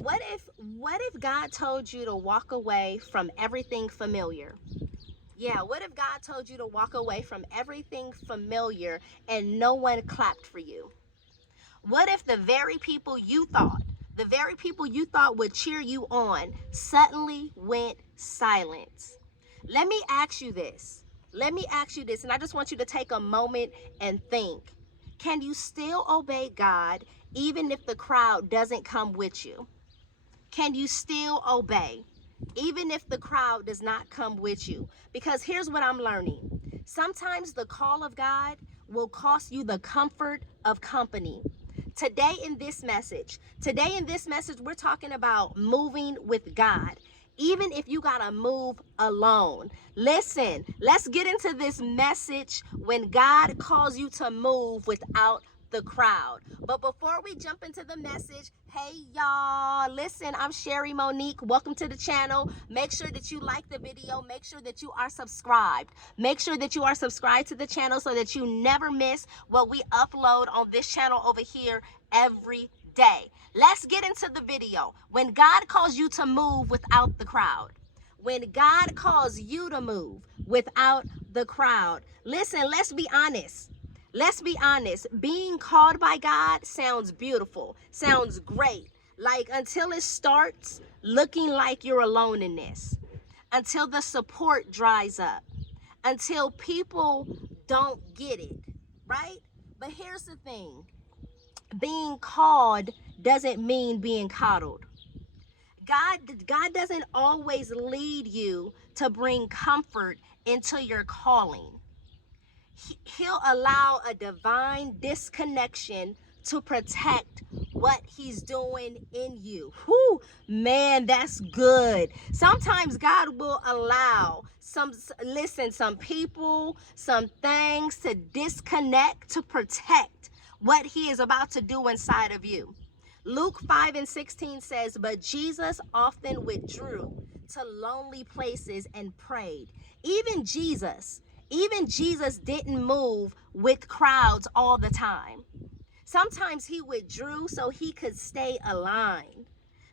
What if God told you to walk away from everything familiar? Yeah, what if God told you to walk away from everything familiar and no one clapped for you? What if the very people you thought would cheer you on, suddenly went silent? Let me ask you this. Let me ask you this, and I just want you to take a moment and think. Can you still obey God even if the crowd doesn't come with you? Can you still obey even if the crowd does not come with you? Because here's what I'm learning. Sometimes the call of God will cost you the comfort of company. Today in this message, we're talking about moving with God. Even if you gotta move alone. Listen, let's get into this message when God calls you to move without the crowd. But before we jump into the message, hey y'all, listen, I'm Sherry Monique. Welcome to the channel. Make sure that you like the video. Make sure that you are subscribed. Make sure that you are subscribed to the channel so that you never miss what we upload on this channel over here every day. Let's get into the video. When God calls you to move without the crowd. When God calls you to move without the crowd. Listen, let's be honest. Let's be honest. Being called by God sounds beautiful, sounds great. Like until it starts looking like you're alone in this, until the support dries up, until people don't get it, right? But here's the thing. Being called doesn't mean being coddled. God doesn't always lead you to bring comfort into your calling. He'll allow a divine disconnection to protect what he's doing in you. Whoo, man, that's good. Sometimes God will allow some people, some things to disconnect to protect what he is about to do inside of you. Luke 5:16 says, but Jesus often withdrew to lonely places and prayed. Even Jesus, even Jesus didn't move with crowds all the time. Sometimes he withdrew so he could stay aligned.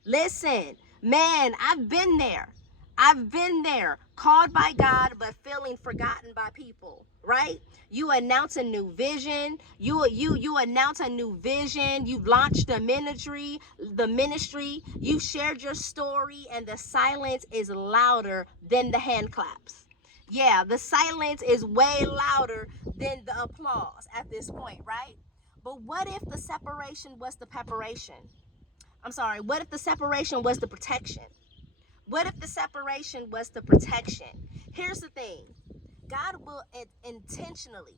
Listen, man, I've been there. I've been there, called by God, but feeling forgotten by people, right? You announce a new vision. You announce a new vision. You've launched the ministry. You shared your story, and the silence is louder than the hand claps. Yeah, the silence is way louder than the applause at this point, right? But what if the separation was the preparation? I'm sorry, what if the separation was the protection? What if the separation was the protection? Here's the thing. God will intentionally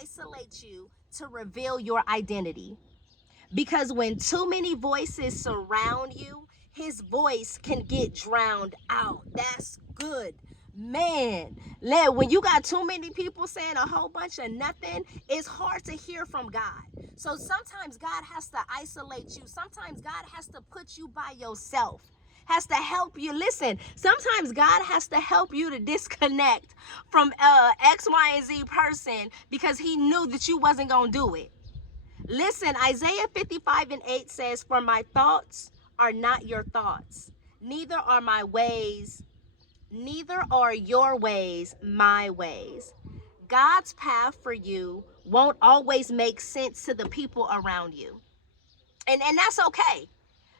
isolate you to reveal your identity. Because when too many voices surround you, his voice can get drowned out. That's good. Man, when you got too many people saying a whole bunch of nothing, it's hard to hear from God. So sometimes God has to isolate you. Sometimes God has to put you by yourself, has to help you. Listen, sometimes God has to help you to disconnect from X, Y, and Z person because he knew that you wasn't going to do it. Listen, Isaiah 55:8 says, for my thoughts are not your thoughts, neither are your ways my ways. God's path for you won't always make sense to the people around you. And that's okay.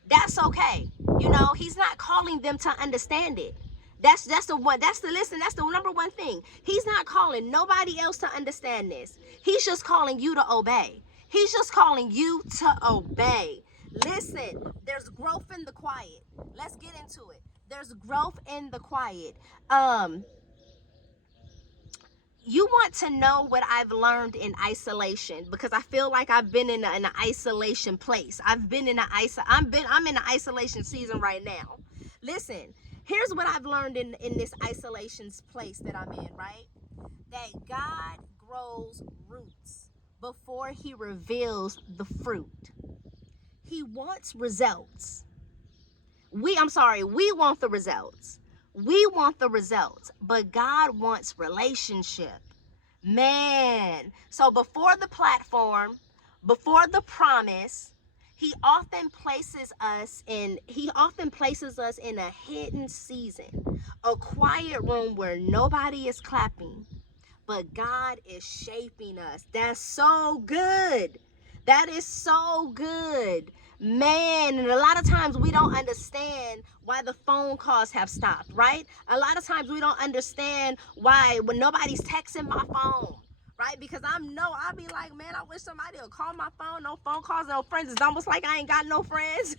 That's okay. You know, he's not calling them to understand it. That's the number one thing. He's not calling nobody else to understand this. He's just calling you to obey. He's just calling you to obey. Listen, there's growth in the quiet. Let's get into it. There's growth in the quiet. You want to know what I've learned in isolation, because I feel like I've been in an isolation place. I'm in an isolation season right now. Listen, here's what I've learned in this isolation place that I'm in, right? That God grows roots before he reveals the fruit. He wants results. We want the results. We want the results, but God wants relationship. Man. So before the platform, before the promise, He often places us in a hidden season, a quiet room where nobody is clapping, but God is shaping us. That's so good. That is so good. Man, and a lot of times we don't understand why the phone calls have stopped, right? A lot of times we don't understand why when nobody's texting my phone, right? Because I'll be like, man, I wish somebody would call my phone. No phone calls, no friends. It's almost like I ain't got no friends.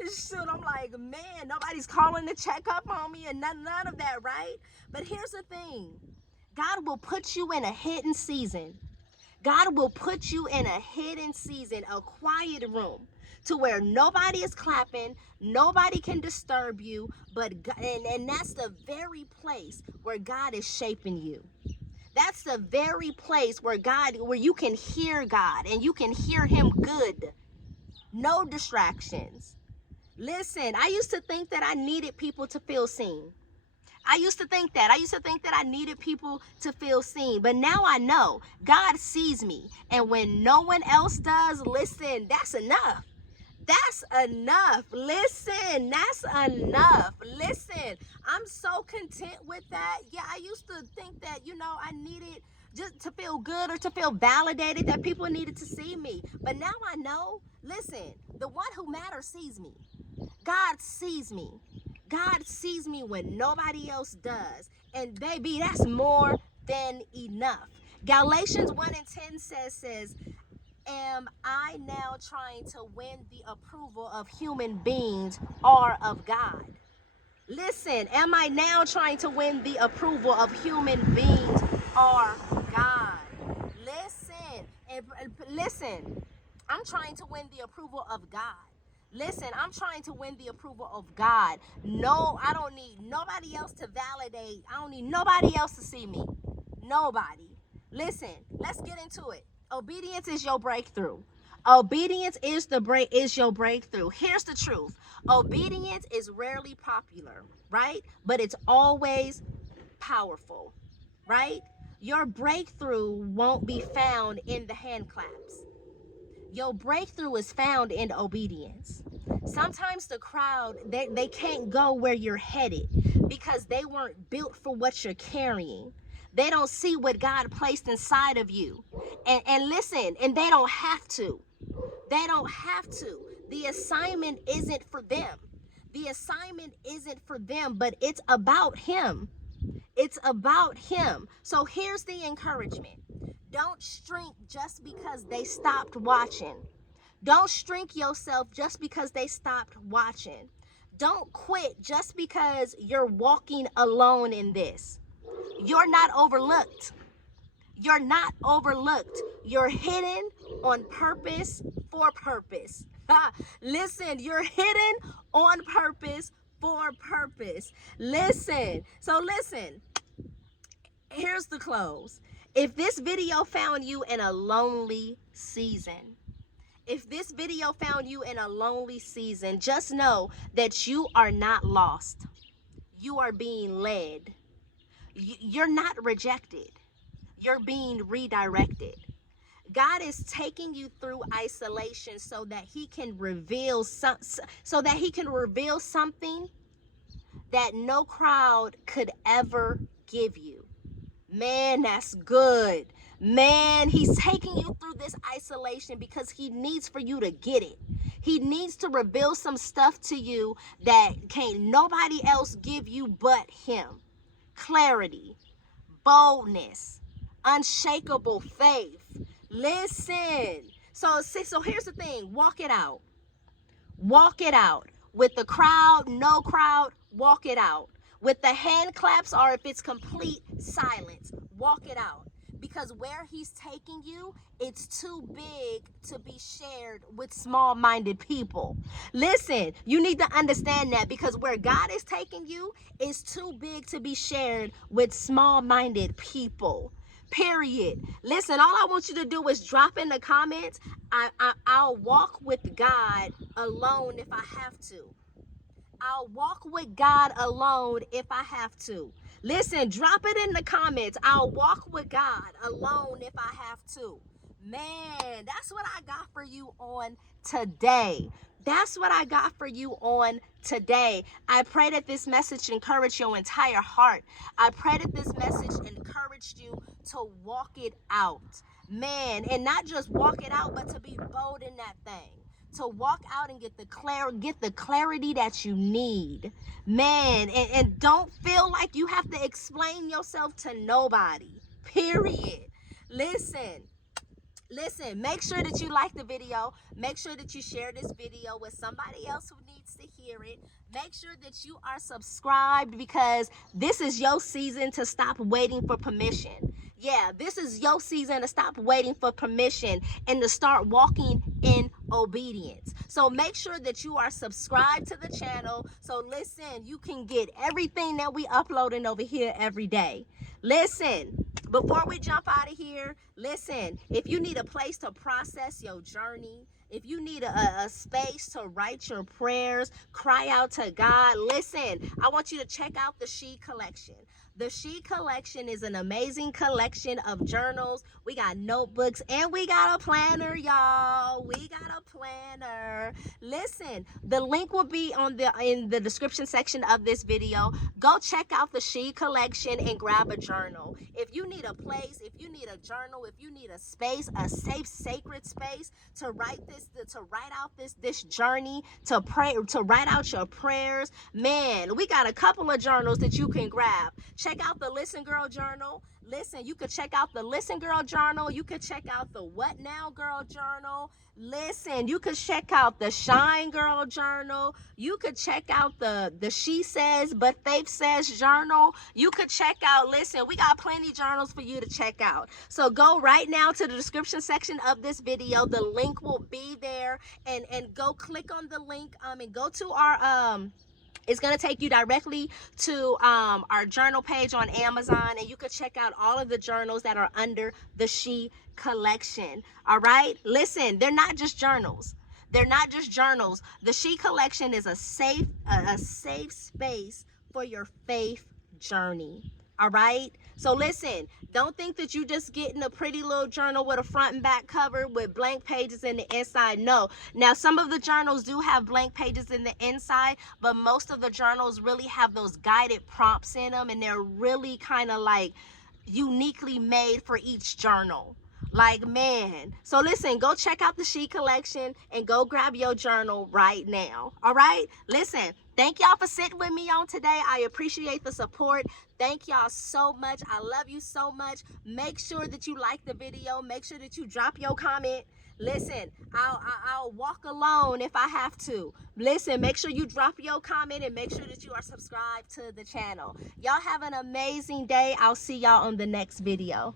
Shoot, I'm like, man, nobody's calling to check up on me and none of that, right? But here's the thing. God will put you in a hidden season. God will put you in a hidden season, a quiet room to where nobody is clapping, nobody can disturb you, but God, and that's the very place where God is shaping you. That's the very place where you can hear God and you can hear him good. No distractions. Listen, I used to think that I needed people to feel seen. I used to think that. I needed people to feel seen. But now I know God sees me. And when no one else does, listen, that's enough. That's enough. Listen, that's enough. Listen, I'm so content with that. Yeah, I used to think that, I needed just to feel good or to feel validated, that people needed to see me. But now I know, listen, the one who matters sees me. God sees me. God sees me when nobody else does. And baby, that's more than enough. Galatians 1:10 says, am I now trying to win the approval of human beings or of God? Listen, am I now trying to win the approval of human beings or God? Listen, I'm trying to win the approval of God. Listen, I'm trying to win the approval of God. No, I don't need nobody else to validate. I don't need nobody else to see me. Nobody. Listen, let's get into it. Obedience is your breakthrough. Obedience is your breakthrough. Here's the truth. Obedience is rarely popular, right? But it's always powerful, right? Your breakthrough won't be found in the hand claps. Your breakthrough is found in obedience. Sometimes the crowd, they can't go where you're headed because they weren't built for what you're carrying. They don't see what God placed inside of you. And listen, and they don't have to. They don't have to. The assignment isn't for them. The assignment isn't for them, but it's about him. It's about him. So here's the encouragement. Don't shrink just because they stopped watching. Don't shrink yourself just because they stopped watching. Don't quit just because you're walking alone in this. You're not overlooked. You're not overlooked. You're hidden on purpose for purpose. Listen, you're hidden on purpose for purpose. Listen. So listen, here's the close. If this video found you in a lonely season, just know that you are not lost. You are being led. You're not rejected. You're being redirected. God is taking you through isolation so that he can reveal something that no crowd could ever give you. Man, that's good. Man, he's taking you through this isolation because he needs for you to get it. He needs to reveal some stuff to you that can't nobody else give you but him. Clarity, boldness, unshakable faith. Listen. So here's the thing. Walk it out. Walk it out. With the crowd, no crowd, walk it out. With the hand claps or if it's complete silence, walk it out. Because where he's taking you, it's too big to be shared with small-minded people. Listen, you need to understand that because where God is taking you is too big to be shared with small-minded people. Period. Listen, all I want you to do is drop in the comments, I'll walk with God alone if I have to. I'll walk with God alone if I have to. Listen, drop it in the comments. I'll walk with God alone if I have to. Man, that's what I got for you on today. That's what I got for you on today. I pray that this message encouraged your entire heart. I pray that this message encouraged you to walk it out. Man, and not just walk it out, but to be bold in that thing. To walk out and get the clarity that you need. Man, and don't feel like you have to explain yourself to nobody. Period. Listen, make sure that you like the video. Make sure that you share this video with somebody else who needs to hear it. Make sure that you are subscribed, because this is your season to stop waiting for permission. Yeah, this is your season to stop waiting for permission and to start walking in obedience. So make sure that you are subscribed to the channel. So listen, you can get everything that we uploading over here every day. Listen, before we jump out of here, listen, if you need a place to process your journey, if you need a space to write your prayers, cry out to God, listen, I want you to check out the She Collection. The She Collection is an amazing collection of journals. We got notebooks and we got a planner, y'all. We got a planner. Listen, the link will be in the description section of this video. Go check out the She Collection and grab a journal. If you need a place, if you need a journal, if you need a space, a safe, sacred space to write out this journey, to pray, to write out your prayers, man, we got a couple of journals that you can grab. Check out the Listen Girl journal. Listen, you could check out the Listen Girl journal. You could check out the What Now Girl journal. Listen, you could check out the Shine Girl journal. You could check out the She Says But Faith Says journal. You could check out, listen, we got plenty journals for you to check out. So go right now to the description section of this video. The link will be there, and go click on the link and go to our it's going to take you directly to our journal page on Amazon, and you could check out all of the journals that are under the She Collection. All right? Listen, they're not just journals. They're not just journals. The She Collection is a safe space for your faith journey. All right? So listen, don't think that you just getting a pretty little journal with a front and back cover with blank pages in the inside. No. Now, some of the journals do have blank pages in the inside, but most of the journals really have those guided prompts in them, and they're really kind of like uniquely made for each journal. Like, man. So listen, go check out the She Collection and go grab your journal right now. All right? Listen, thank y'all for sitting with me on today. I appreciate the support. Thank y'all so much. I love you so much. Make sure that you like the video. Make sure that you drop your comment. Listen, I'll walk alone if I have to. Listen, make sure you drop your comment and make sure that you are subscribed to the channel. Y'all have an amazing day. I'll see y'all on the next video.